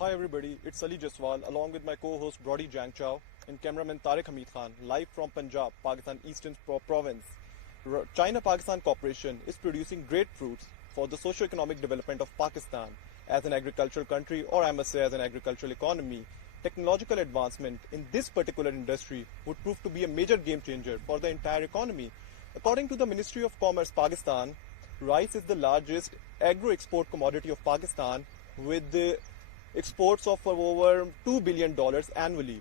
Hi everybody, it's Ali Jaswal along with my co-host Brody Jangchow and cameraman Tariq Hamid Khan live from Punjab, Pakistan Eastern Province. China-Pakistan cooperation is producing great fruits for the socio-economic development of Pakistan as an agricultural country, or I must say as an agricultural economy. Technological advancement in this particular industry would prove to be a major game changer for the entire economy. According to the Ministry of Commerce Pakistan, rice is the largest agro-export commodity of Pakistan with the exports of over $2 billion annually.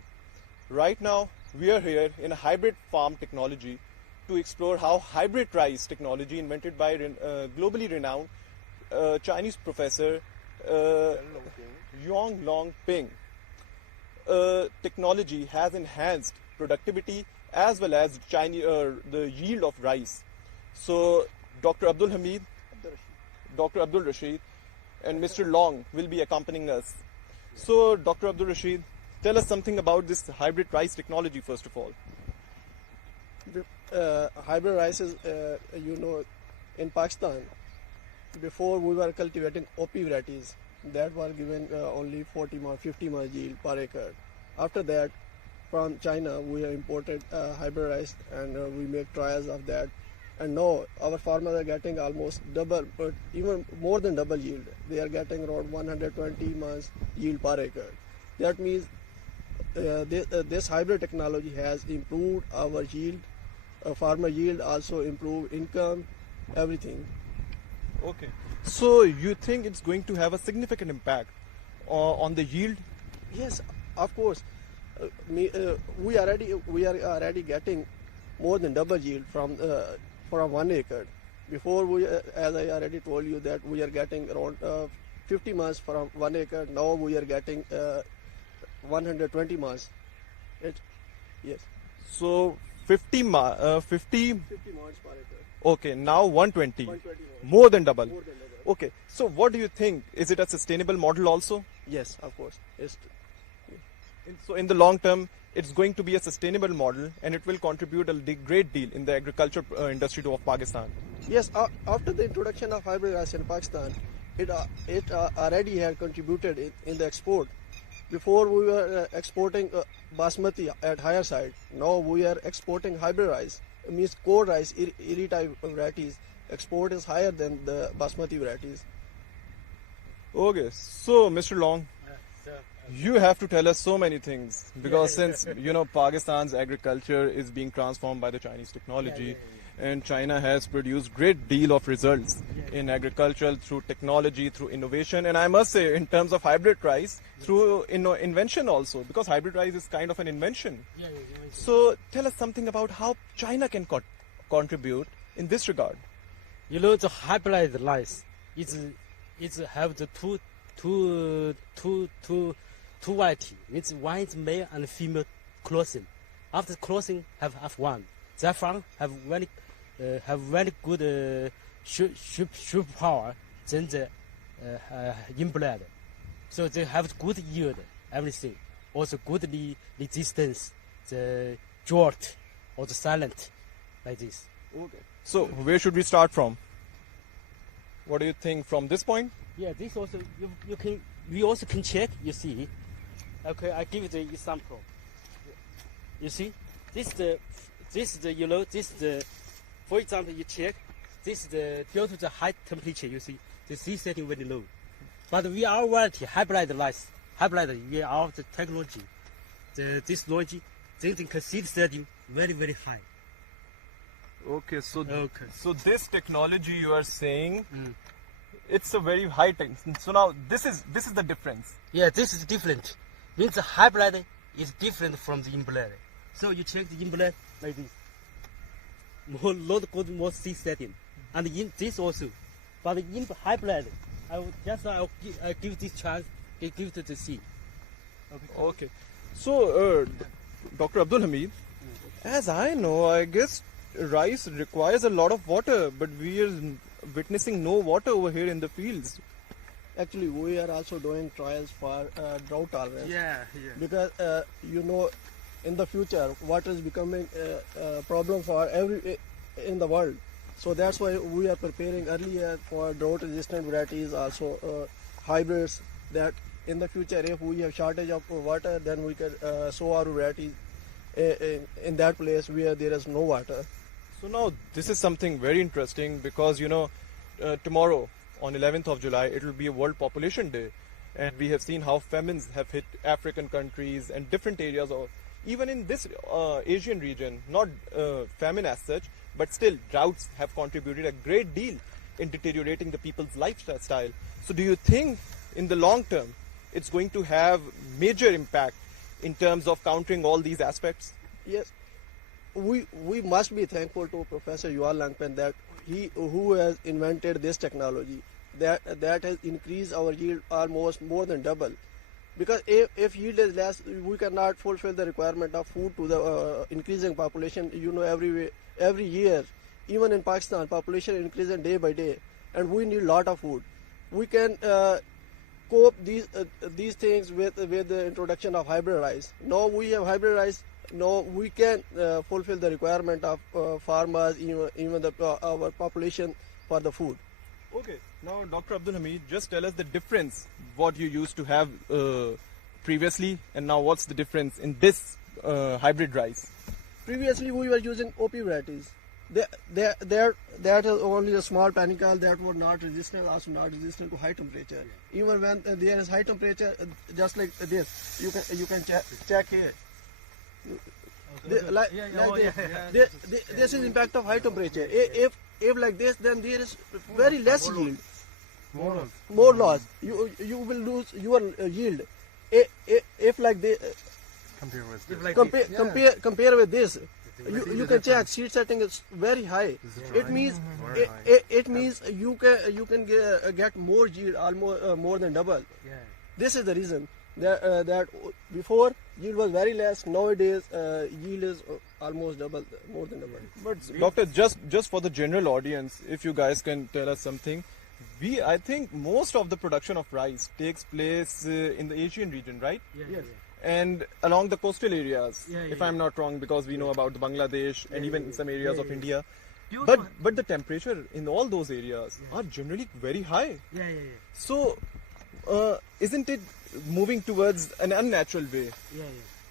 Right now, we are here in a hybrid farm technology to explore how hybrid rice technology invented by globally renowned Chinese professor Yong Long Ping technology has enhanced productivity as well as the yield of rice. So Dr. Abdul Hamid, Dr. Abdul Rashid and Mr. Long will be accompanying us. So Dr. Abdul Rashid, tell us something about this hybrid rice technology first of all. Hybrid rice is, in Pakistan, before we were cultivating OP varieties that were given only 50 months yield per acre. After that, from China, we have imported hybrid rice and we make trials of that. And now our farmers are getting almost double, but even more than double yield. They are getting around 120 months yield per acre. That means this hybrid technology has improved our yield, farmer yield, also improved income, everything. Okay. So you think it's going to have a significant impact on the yield? Yes, of course. We are already getting more than double yield from 1 acre. Before we, as I already told you, that we are getting around 50 months from 1 acre. Now we are getting 120 months. Yes. So 50 months per acre. Okay, now 120. More than double. Okay, so what do you think? Is it a sustainable model also? Yes, of course. So in the long term, it's going to be a sustainable model and it will contribute a great deal in the agriculture industry of Pakistan. Yes, after the introduction of hybrid rice in Pakistan, it already had contributed in the export. Before we were exporting basmati at higher side. Now we are exporting hybrid rice. It means core rice, iri type varieties. Export is higher than the basmati varieties. Okay, so Mr. Long, you have to tell us so many things because since Pakistan's agriculture is being transformed by the Chinese technology and China has produced great deal of results in agriculture through technology, through innovation, and I must say in terms of hybrid rice through invention also, because hybrid rice is kind of an invention. So tell us something about how China can contribute in this regard. The hybrid rice is have the two variety. Means one is male and female crossing. After crossing, have one. Therefrom have very good shoot power than the inbred. So they have good yield, everything. Also good resistance, the drought or the silent, like this. Okay. So where should we start from? What do you think from this point? Yeah, this also we also can check. You see, okay, I give you the example. You see, this is the for example, you check. This is due to the high temperature. You see, the sea setting very low. But we are variety hybrid rice. Hybrid, we are the technology. This technology, then the seed setting very high. Okay, so this technology you are saying, it's a very high tech. So now this is the difference. Yeah, this is different. Means the hybrid is different from the inbred. So you check the inbred like this. More seed setting, and in this also. But in hybrid, I'll give this chance. Give to the seed. Okay. So Dr. Abdul Hamid, as I know, I guess rice requires a lot of water, but we are witnessing no water over here in the fields. Actually, we are also doing trials for drought tolerance. Yeah. Because in the future, water is becoming a problem for every in the world. So that's why we are preparing earlier for drought-resistant varieties, also hybrids that in the future, if we have shortage of water, then we can sow our varieties in that place where there is no water. So now this is something very interesting because tomorrow on 11th of July it will be a World Population Day, and we have seen how famines have hit African countries and different areas, or even in this Asian region, not famine as such, but still droughts have contributed a great deal in deteriorating the people's lifestyle. So do you think in the long term it's going to have major impact in terms of countering all these aspects? Yes, we must be thankful to Professor Yuval Langpen that he who has invented this technology that has increased our yield almost more than double. Because if yield is less, we cannot fulfill the requirement of food to the increasing population. Every year, even in Pakistan, population increasing day by day, and we need a lot of food. We can cope these things with the introduction of hybrid rice. Now we have hybrid rice. Now we can fulfill the requirement of farmers, even our population for the food. Okay, now Dr. Abdul Hamid, just tell us the difference what you used to have previously and now what's the difference in this hybrid rice? Previously we were using OP varieties. That is only a small panicle that was not resistant, also not resistant to high temperature. Even when there is high temperature, just like this, you can check here. This is impact of high temperature. If like this, then there is very less yield. More loss. You will lose your yield. If like this, compare with this, you can check seed setting is very high. It means you can get more yield, almost more than double. This is the reason that before yield was very less. Nowadays yield is almost double, more than double. But doctor, just for the general audience, if you guys can tell us something, I think most of the production of rice takes place in the Asian region, right? Yes. And along the coastal areas, if I'm not wrong, because we know about the Bangladesh and even in some areas of India. But the temperature in all those areas are generally very high. So isn't it moving towards an unnatural way?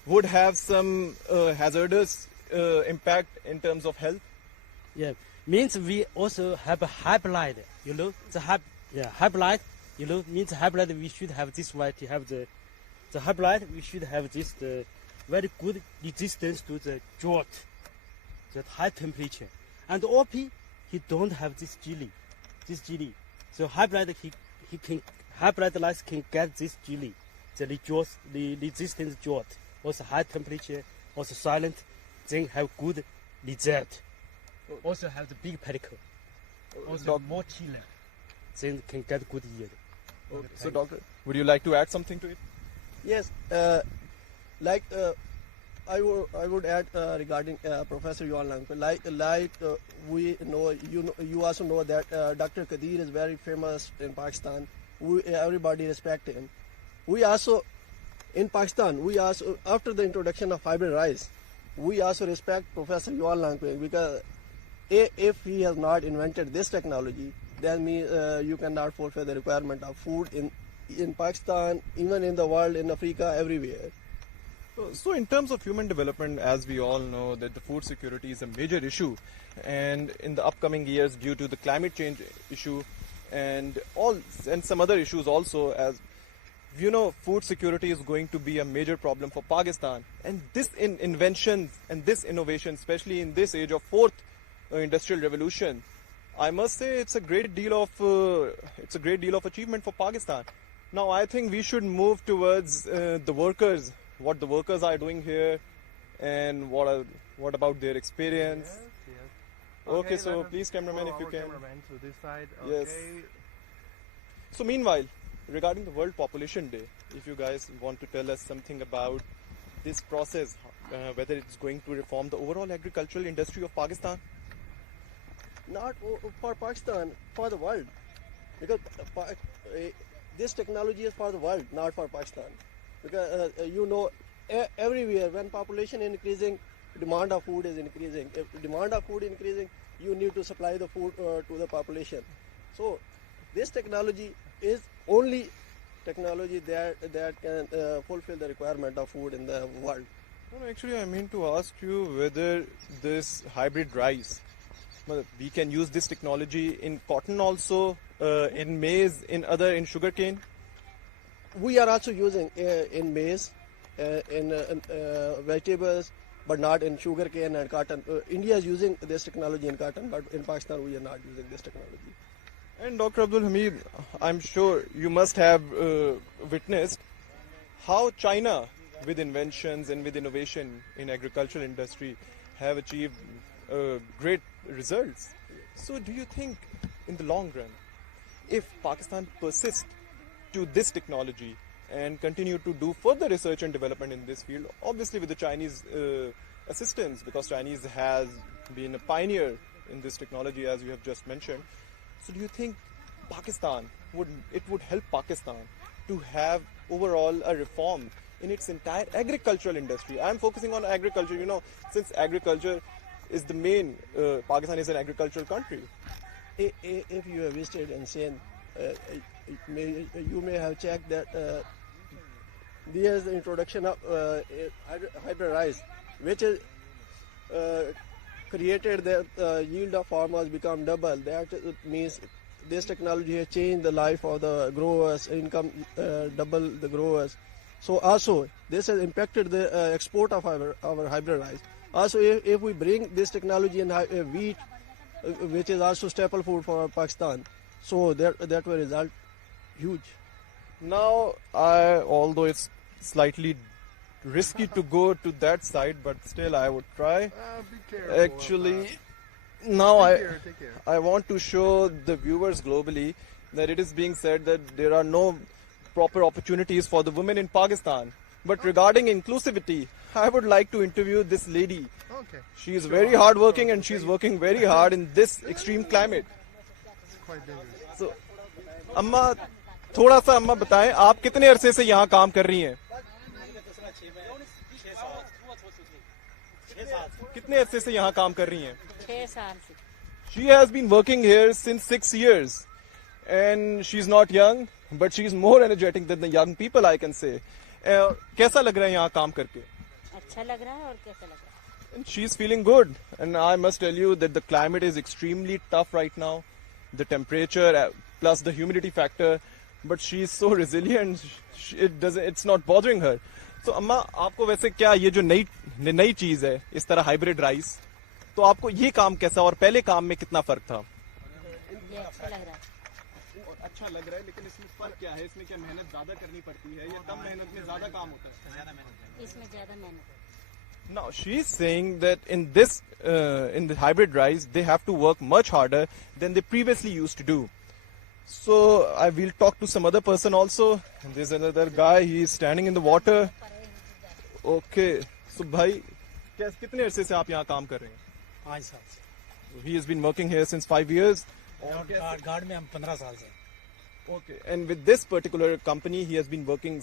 Would have some hazardous impact in terms of health? Means we also have a hybrid, the hybrid, means hybrid we should have this variety, have the hybrid we should have this the very good resistance to the drought, the high temperature. And OP, he don't have this jelly. So hybrid he can hybrid rice can get this jelly, the resistance drought, also high temperature, also silent, then have good result. Also have the big particle, also more chiller, then can get good yield. Okay. So doctor, would you like to add something to it? Yes, I would add regarding Professor Yuval Langpen. We know, you also know that Dr. Kadir is very famous in Pakistan. Everybody respect him. We also in Pakistan, after the introduction of hybrid rice, we also respect Professor Yuval Langpen, because if he has not invented this technology, then you cannot fulfill the requirement of food in Pakistan, even in the world, in Africa, everywhere. So in terms of human development, as we all know that the food security is a major issue, and in the upcoming years due to the climate change issue and some other issues also, as you know, food security is going to be a major problem for Pakistan. And this invention and this innovation, especially in this age of fourth industrial revolution, I must say it's a great deal of achievement for Pakistan. Now I think we should move towards the workers, what the workers are doing here, and what about their experience. Okay, so please, cameraman, if you can. Cameraman to this side. Yes. So meanwhile, regarding the World Population Day, if you guys want to tell us something about this process, whether it's going to reform the overall agricultural industry of Pakistan? Not for Pakistan, for the world. Because this technology is for the world, not for Pakistan. Because everywhere when population is increasing, demand of food is increasing. If demand of food is increasing, you need to supply the food to the population. So this technology is only technology that can fulfill the requirement of food in the world. No, actually, I mean to ask you whether this hybrid rice, well, we can use this technology in cotton also, in maize, in sugarcane. We are also using in maize, in vegetables, but not in sugarcane and cotton. India is using this technology in cotton, but in Pakistan we are not using this technology. And Dr. Abdul Hamid, I'm sure you must have witnessed how China, with inventions and with innovation in agricultural industry, have achieved great results. So do you think in the long run, if Pakistan persists to this technology and continue to do further research and development in this field, obviously with the Chinese assistance, because Chinese has been a pioneer in this technology, as you have just mentioned. So do you think Pakistan would help Pakistan to have overall a reform in its entire agricultural industry? I'm focusing on agriculture, since agriculture is the main, Pakistan is an agricultural country. If you have visited and seen, you may have checked that there's the introduction of hybrid rice, which is created the yield of farmers become double. That means this technology has changed the life of the growers, income double the growers. So also this has impacted the export of our hybrid rice. Also, if we bring this technology in wheat, which is also staple food for Pakistan, so that will result huge. Now, although it's slightly risky to go to that side, but still I would try. Be careful. Actually, now Take care. I want to show the viewers globally that it is being said that there are no proper opportunities for the women in Pakistan. But regarding inclusivity, I would like to interview this lady. Okay. She is very hardworking and she's working very hard in this extreme climate. It's quite dangerous. So, अम्मा थोड़ा सा अम्मा बताएं आप कितने अरसे से यहाँ काम कर रही हैं? कितने अरसे से यहाँ काम कर रही हैं? 6 साल से. She has been working here since 6 years, and she's not young, but she's more energetic than the young people, I can say. कैसा लग रहा है यहाँ काम करके? अच्छा लग रहा है और कैसा लग रहा है? And she's feeling good, and I must tell you that the climate is extremely tough right now. The temperature plus the humidity factor, but she's so resilient. It's not bothering her. So अम्मा आपको वैसे क्या ये जो नई चीज है इस तरह हाइब्रिड राइस, तो आपको ये काम कैसा और पहले काम में कितना फर्क था? ये अच्छा लग रहा है. और अच्छा लग रहा है, लेकिन इसमें फर्क क्या है? इसमें क्या मेहनत ज्यादा करनी पड़ती है या कम मेहनत में ज्यादा काम होता है? इसमें ज्यादा मेहनत है. Now she's saying that in the hybrid rice they have to work much harder than they previously used to do. So I will talk to some other person also. And there's another guy. He is standing in the water. Okay. So भाई कितने अरसे से आप यहाँ काम कर रहे हैं? 5 साल से. He has been working here since 5 years. और गार्ड में हम 15 साल से. Okay. And with this particular company, he has been working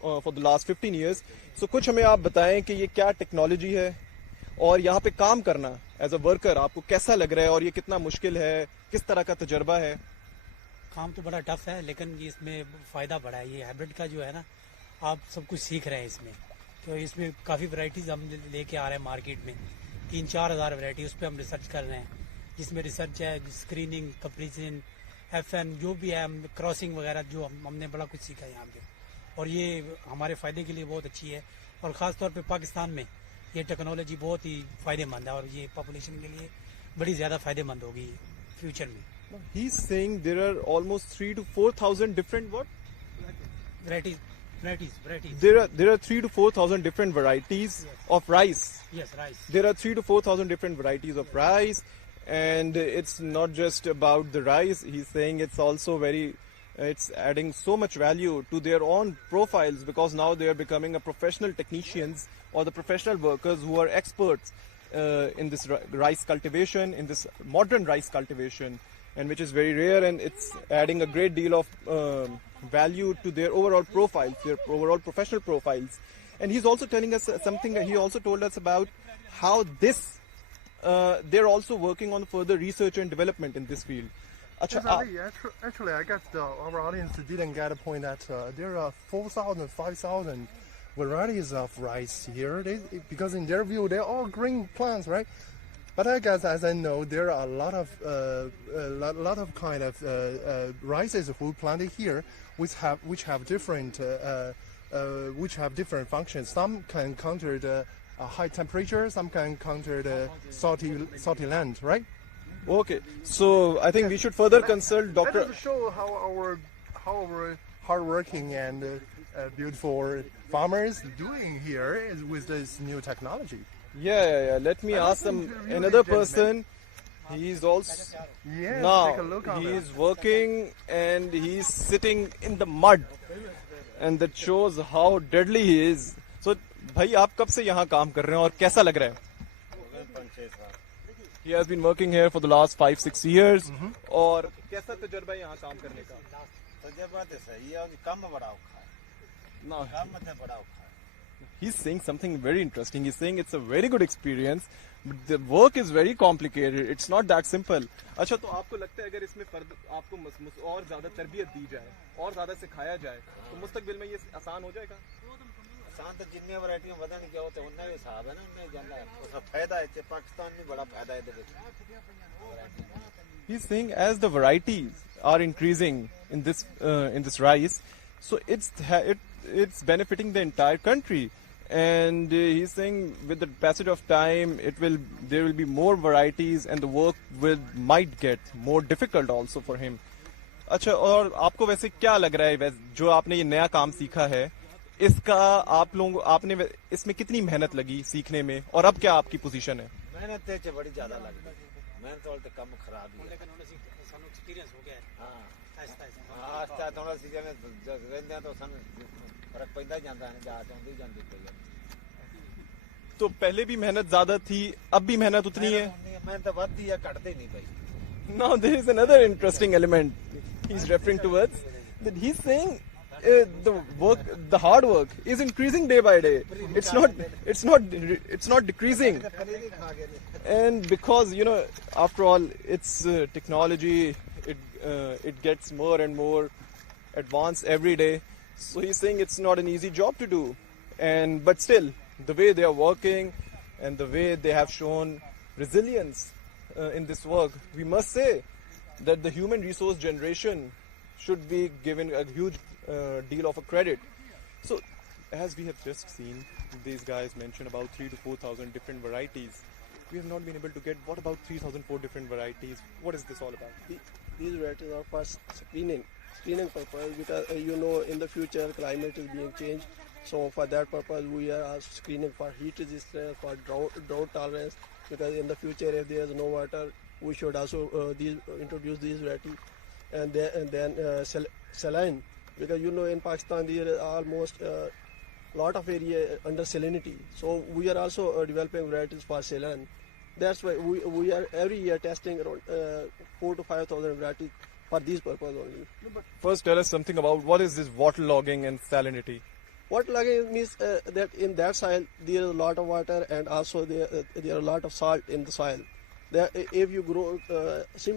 for the last 15 years. So कुछ हमें आप बताएं कि ये क्या टेक्नोलॉजी है और यहाँ पे काम करना एज अ वर्कर आपको कैसा लग रहा है और ये कितना मुश्किल है, किस तरह का तजर्बा है? काम तो बड़ा टफ है, लेकिन ये इसमें फ़ायदा बड़ा है. ये हाइब्रिड का जो है ना, आप सब कुछ सीख रहे हैं इसमें. तो इसमें काफ़ी वैरायटीज़ हम लेके आ रहे हैं मार्केट में. 3-4 हज़ार वैरायटी उस पर हम रिसर्च कर रहे हैं, जिसमें रिसर्च है, स्क्रीनिंग, कंपेरिजन, FN, जो भी है, क्रॉसिंग वगैरह, जो हमने बड़ा कुछ सीखा है यहाँ पे. और ये हमारे फ़ायदे के लिए बहुत अच्छी है, और ख़ास तौर पे पाकिस्तान में ये टेक्नोलॉजी बहुत ही फ़ायदेमंद है, और ये पॉपुलेशन के लिए बड़ी ज़्यादा फ़ायदेमंद होगी फ्यूचर में. He's saying there are almost 3,000 to 4,000 different what? Varieties. There are 3,000 to 4,000 different varieties of rice. Yes, rice. There are 3,000 to 4,000 different varieties of rice, and it's not just about the rice. He's saying it's also it's adding so much value to their own profiles, because now they are becoming a professional technicians or the professional workers who are experts in this rice cultivation, in this modern rice cultivation, and which is very rare, and it's adding a great deal of value to their overall profiles, their overall professional profiles. And he's also telling us something. He also told us about how they're also working on further research and development in this field. अच्छा Yes, Ali, actually, I guess our audience didn't get a point that there are 4,000, 5,000 varieties of rice here. Because in their view, they're all green plants, right? But I guess, as I know, there are a lot of kind of rices who planted here, which have different functions. Some can counter the high temperature, some can counter the salty land, right? Okay, so I think we should further consult That Dr. does show how our hardworking and beautiful farmers doing here is with this new technology. Yeah. Let me ask another person. He's also Yes, now take a look on he's working and he's sitting in the mud, and that shows how deadly he is. So, भाई आप कब से यहाँ काम कर रहे हैं और कैसा लग रहा है? He has been working here for the last 5-6 years. और कैसा तजुर्बा है यहाँ काम करने का? तजुर्बा तो सही है, कम बड़ा औखा है। No. कम मतलब बड़ा औखा है। He's saying something very interesting. He's saying it's a very good experience, but the work is very complicated. It's not that simple. अच्छा तो आपको लगता है अगर इसमें आपको और ज़्यादा तरबियत दी जाए और ज़्यादा सिखाया जाए तो मुस्तकबिल में ये आसान हो जाएगा? आसान तो जिन्नी वैरायटियां वधन के होते उन्ना भी हिसाब है ना, उन्ना जाना है। उसका फायदा है कि पाकिस्तान में बड़ा फायदा है इसके। He's saying as the varieties are increasing in this rice, so it's benefiting the entire country. And he's saying with the passage of time, there will be more varieties, and the work might get more difficult also for him. अच्छा और आपको वैसे क्या लग रहा है जो आपने ये नया काम सीखा है इसका आपने इसमें कितनी मेहनत लगी सीखने में और अब क्या आपकी पोजीशन है? मेहनत तो बड़ी ज्यादा लगती है, मेहनत वाले तो कम खराब ही है। लेकिन उन्हें सानू एक्सपीरियंस हो गया है। हाँ, आहिस्ता आस्ता थोड़ा सीजन में रहते हैं तो सन फर्क पैदा ही जाता है, जाते होंगे जाते हैं। तो पहले भी मेहनत ज्यादा थी, अब भी मेहनत उतनी है? मेहनत तो बढ़ती है, घटती नहीं भाई। Now there is another interesting element he's referring towards, that he's saying the hard work is increasing day by day. It's not decreasing. And because after all, it's technology. It gets more and more advanced every day. So he's saying it's not an easy job to do. But still, the way they are working and the way they have shown resilience in this work, we must say that the human resource generation should be given a huge deal of a credit. So, as we have just seen, these guys mention about 3,000 to 4,000 different varieties. We have not been able to get what about 3,004 different varieties. What is this all about? These varieties are for screening purpose, because in the future climate is being changed. So for that purpose we are screening for heat resistance, for drought tolerance, because in the future if there is no water we should also introduce these varieties. And then saline, because in Pakistan there is almost lot of area under salinity, so we are also developing varieties for saline. That's why we are every year testing around 4,000 to 5,000 varieties for this purpose only. First, tell us something about what is this waterlogging and salinity. Waterlogging means that in that soil there is a lot of water, and also there are a lot of salt in the soil. If you grow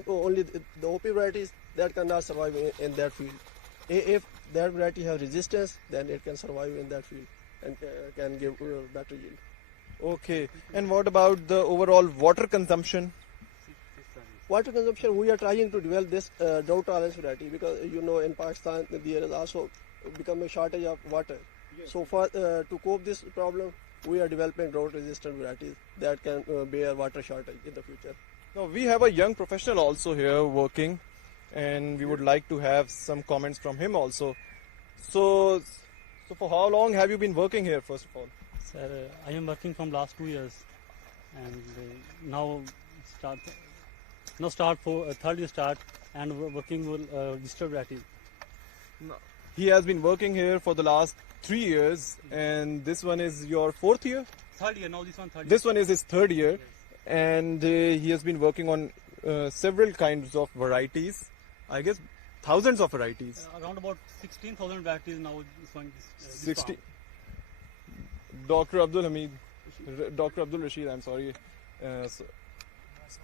only the OP varieties, that cannot survive in that field. If that variety has resistance, then it can survive in that field and can give better yield. Okay, and what about the overall water consumption? Water consumption, we are trying to develop this drought tolerance variety, because in Pakistan there is also become a shortage of water. So for to cope this problem, we are developing drought resistant varieties that can bear water shortage in the future. Now we have a young professional also here working, and we would like to have some comments from him also. So for how long have you been working here, first of all? Sir, I am working from last 2 years, and now start for third year start, and working with registered variety. He has been working here for the last 3 years, and this one is your 4th year? Third year, now this one third year. This one is his 3rd year, and he has been working on several kinds of varieties. I guess thousands of varieties. Around about 16,000 varieties now. This one, this 60. farm. Dr. Abdul Rashid, I'm sorry.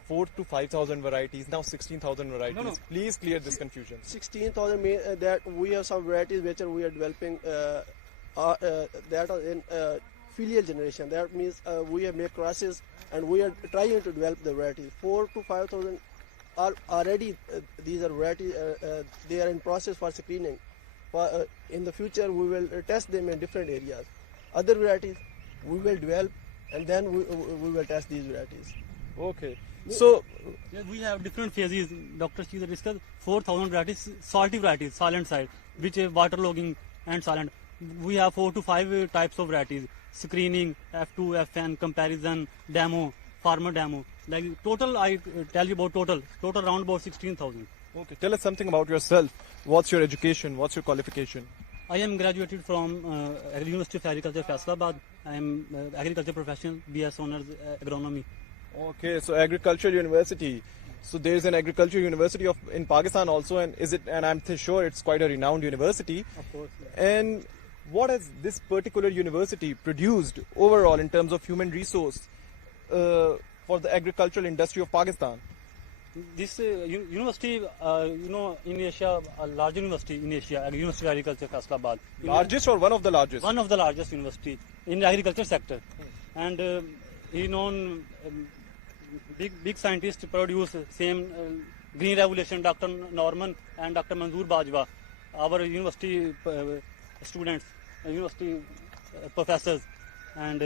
4 to 5,000 varieties, now 16,000 varieties. No. Please clear this confusion. 16,000 that we have some varieties which we are developing that are in filial generation. That means we have made crosses and we are trying to develop the varieties. 4 to 5,000 are already these are varieties. They are in process for screening. In the future, we will test them in different areas. Other varieties we will develop and then we will test these varieties. Okay. So, Yeah, we have different phases. Dr. Sridhar discussed 4,000 varieties, salty varieties, silent side, which is waterlogging and silent. We have 4 to 5 types of varieties: screening, F2, FN, comparison, demo, farmer demo. Like total, I tell you about total around about 16,000. okay, tell us something about yourself. What's your education? What's your qualification? I am graduated from University of Agriculture, Faisalabad. I am agriculture professional, BS honors agronomy. Okay, so agriculture university. So there is an agriculture university in Pakistan also, and I'm sure it's quite a renowned university. Of course. And what has this particular university produced overall in terms of human resource for the agricultural industry of Pakistan? This university, in Asia, a large university in Asia, University of Agriculture, Faisalabad. Largest or one of the largest? One of the largest university in the agriculture sector. And big scientists produce same green revolution, Dr. Norman and Dr. Manzoor Bajwa, our university students, university professors, and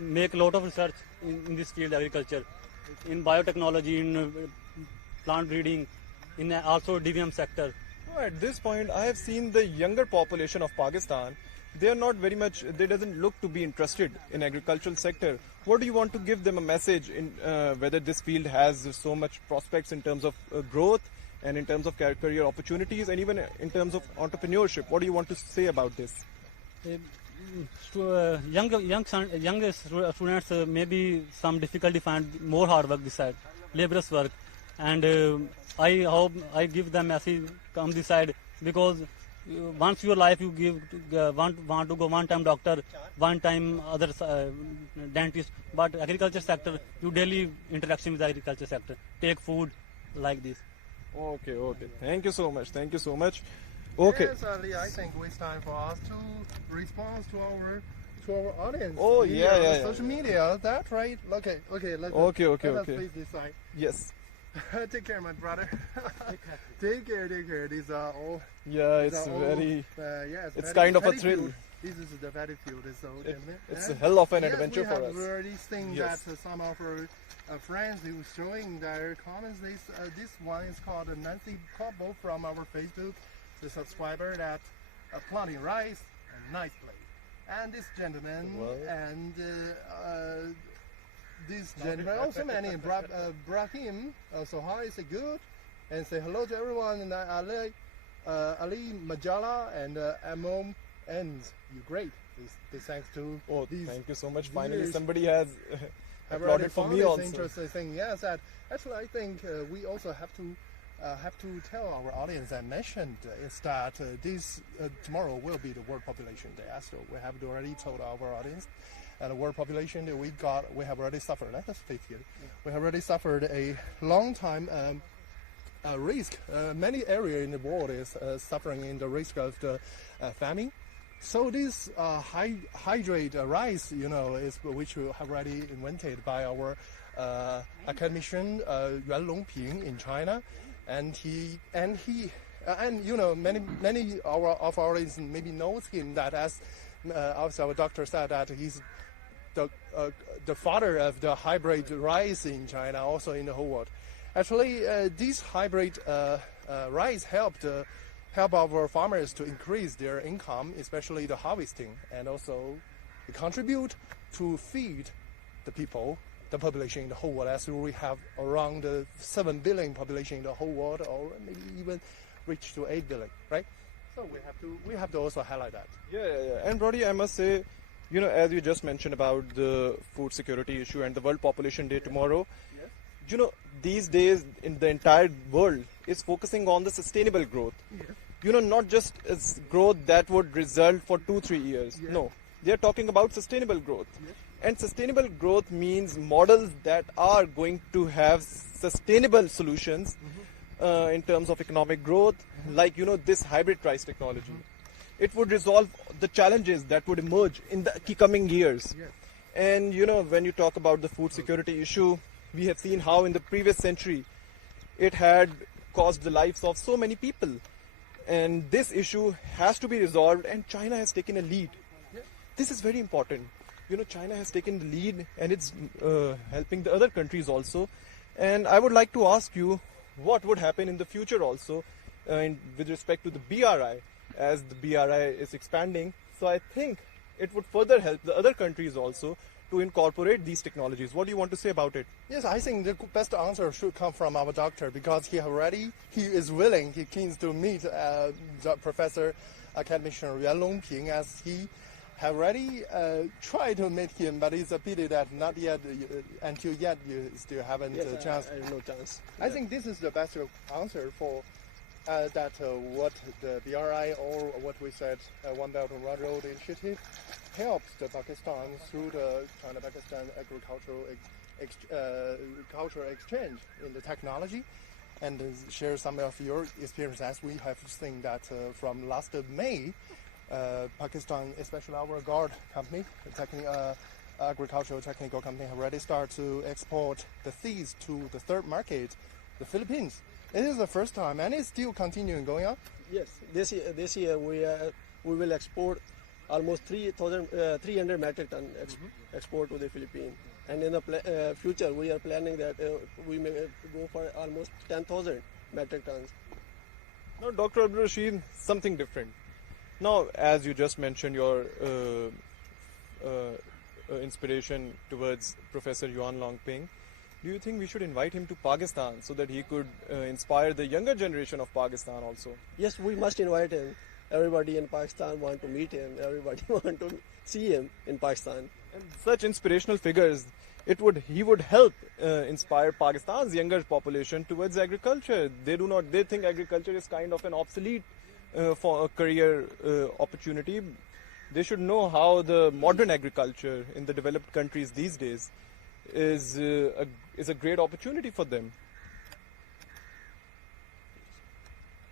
make a lot of research in this field, agriculture, in biotechnology, in plant breeding, in also DVM sector. At this point, I have seen the younger population of Pakistan. They are not very much. They doesn't look to be interested in agricultural sector. What do you want to give them a message in whether this field has so much prospects in terms of growth and in terms of career opportunities and even in terms of entrepreneurship? What do you want to say about this? Young students maybe some difficulty find more hard work this side, laborious work, and I hope I give them message come this side, because once your life you give want to go one time doctor, one time other dentist, but agriculture sector you daily interaction with agriculture sector, take food like this. Okay. Thank you so much. Okay. Yes, Ali, I think it's time for us to respond to our audience. Oh, via yeah. social media. That's right. Okay. Let's Okay. face this side. Yes. Take care, my brother. Take care. These are all. Yeah, these it's are all, very. yes, It's very- kind of a very thrill. field. This is the battlefield. So, It's a hell of an yes, adventure for us. We have already seen Yes. that some of our friends who were showing their comments. This one is called Nancy Cobble from our Facebook. The subscriber that planting rice, a nice place. And this gentleman and this gentleman also many Brahim. So hi, say good and say hello to everyone. And Ali Majala and Amom Ends. You great. This thanks to these. Thank you so much. Finally, viewers. somebody has I've already applauded for found me this also. interesting thing. Yes, that actually I think we also have to tell our audience and mention is that this tomorrow will be the World Population Day. So we have already told our audience, the world population that we have already suffered. Let us face it. We have already suffered a long time risk. Many areas in the world is suffering in the risk of the famine. So this hydrate rice, is which we have already invented by our academician Yuan Longping in China. And many of our audience maybe knows him that as our doctor said that he's the father of the hybrid rice in China, also in the whole world. Actually, this hybrid rice help our farmers to increase their income, especially the harvesting, and also contribute to feed the people. The population in the whole world, as we have around 7 billion population in the whole world, or maybe even reach to 8 billion, right? So we have to also highlight that. Yeah. And Brody, I must say, as you just mentioned about the food security issue and the World Population Day tomorrow, Yes. These days in the entire world is focusing on the sustainable growth. Yes. Not just as growth that would result for 2-3 years. Yes. No, they are talking about sustainable growth. Yes. And sustainable growth means models that are going to have sustainable solutions in terms of economic growth, like this hybrid price technology. It would resolve the challenges that would emerge in the coming years. And when you talk about the food security issue, we have seen how in the previous century it had caused the lives of so many people. And this issue has to be resolved, and China has taken a lead. This is very important. China has taken the lead, and it's helping the other countries also. And I would like to ask you, what would happen in the future also with respect to the BRI, as the BRI is expanding. So I think it would further help the other countries also to incorporate these technologies. What do you want to say about it? Yes, I think the best answer should come from our doctor, because he is willing, he keen to meet Professor Academician Yuan Longping, as he have already tried to meet him, but it's a pity that not yet, until yet, you still haven't a chance. I have no chance. I think this is the best answer for what the BRI, or what we said, One Belt and One Road initiative, helps the Pakistan through the China-Pakistan cultural exchange in the technology, and share some of your experience. As we have seen that from last May, Pakistan, especially our guard company, agricultural technical company, have already started to export the seeds to the third market, the Philippines. It is the first time, and it's still continuing going on. Yes, this year we will export almost 300 metric ton export to the Philippines, and in the future we are planning that we may go for almost 10,000 metric tons. Now, Dr. Abdul Rashid, something different. Now, as you just mentioned, your inspiration towards Professor Yuan Longping, do you think we should invite him to Pakistan so that he could inspire the younger generation of Pakistan also? Yes, we must invite him. Everybody in Pakistan want to meet him. Everybody want to see him in Pakistan. And such inspirational figures, he would help inspire Pakistan's younger population towards agriculture. They think agriculture is kind of an obsolete for a career opportunity. They should know how the modern agriculture in the developed countries these days is a great opportunity for them.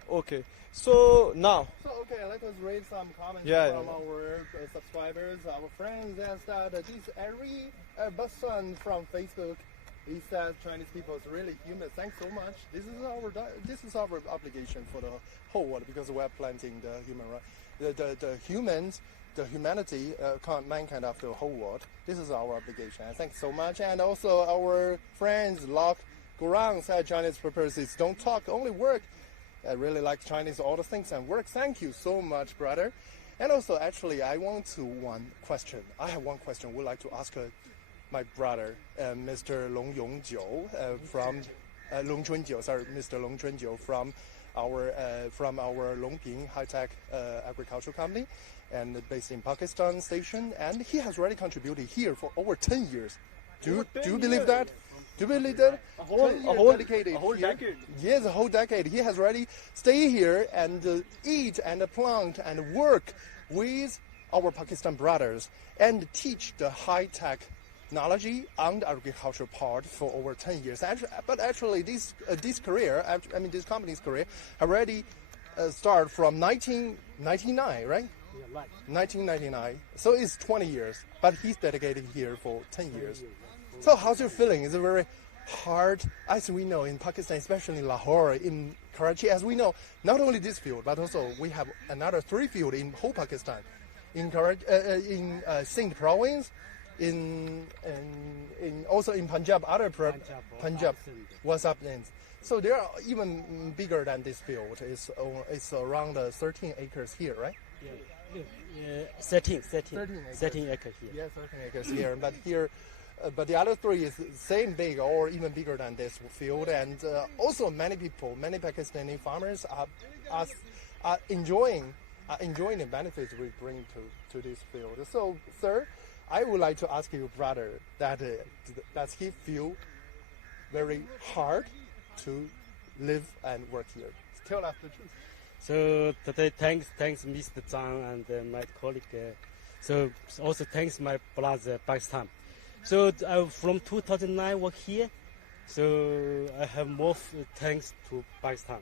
Okay, so now. So okay, let us read some comments Yeah. from our subscribers, our friends. As that this Ari Basan from Facebook, he says Chinese people is really human. Thanks so much. This is our obligation for the whole world, because we are planting the human right, the humans. The humanity, mankind of the whole world. This is our obligation. Thanks so much. And also our friends, Lok Gurang, said Chinese purposes don't talk, only work. I really like Chinese, all the things and work. Thank you so much, brother. And also, actually, I have one question. Would like to ask my brother, Mr. Long Yongjiu, from Long Chunjiu. Sorry, Mr. Long Chunjiu from our Longping high-tech agricultural company, and based in Pakistan station, and he has already contributed here for over 10 years. Do you believe that? Do you believe that? A whole decade. Yes, a whole decade. He has already stayed here and eat and plant and work with our Pakistan brothers and teach the high-tech technology on the agricultural part for over 10 years. But actually, this career, this company's career, already started from 1999, right? 1999. So it's 20 years, but he's dedicated here for 10 years. So how's your feeling? Is it very hard? As we know in Pakistan, especially in Lahore, in Karachi, as we know, not only this field, but also we have another 3 fields in whole Pakistan. In Karachi, in Sindh province, also in Punjab, Punjab, WhatsApp names. So they are even bigger than this field. It's around 13 acres here, right? Yeah, 13 acres here. Yeah, 13 acres here. But here, but the other 3 is same big or even bigger than this field. And also many Pakistani farmers are enjoying the benefits we bring to this field. So, sir, I would like to ask you, brother, that does he feel very hard to live and work here? Tell us the truth. So today, thanks Mr. Zhang and my colleague. So also thanks my brother Pakistan. So from 2009 work here. So I have more thanks to Pakistan.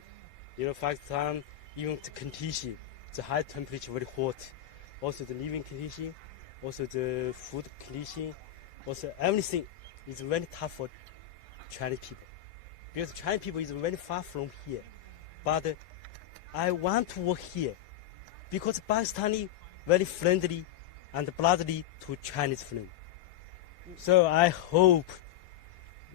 You know, Pakistan, even the condition, the high temperature, very hot. Also the living condition, also the food condition, also everything is very tough for Chinese people. Because Chinese people is very far from here. But I want to work here because Pakistani very friendly and brotherly to Chinese friends. So I hope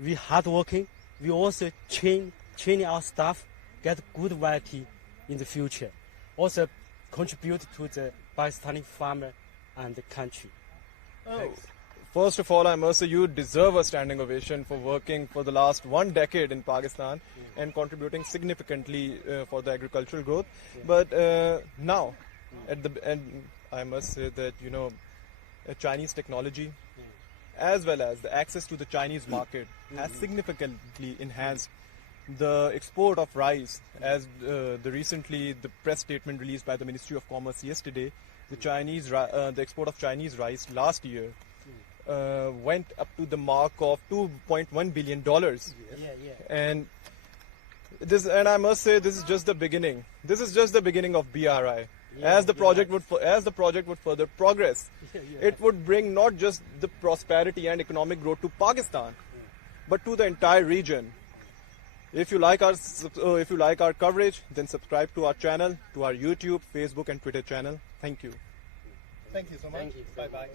we hardworking, we also training our staff, get good variety in the future. Also contribute to the Pakistani farmer and the country. First of all, I must say you deserve a standing ovation for working for the last 1 decade in Pakistan and contributing significantly for the agricultural growth. But now, at the end, I must say that, you know, Chinese technology as well as the access to the Chinese market has significantly enhanced the export of rice. As recently the press statement released by the Ministry of Commerce yesterday, the export of Chinese rice last year went up to the mark of $2.1 billion. And I must say, this is just the beginning. This is just the beginning of BRI. As the project would further progress, it would bring not just the prosperity and economic growth to Pakistan, but to the entire region. If you like our coverage, then subscribe to our channel, to our YouTube, Facebook, and Twitter channel. Thank you. Thank you so much. Thank you. Bye bye.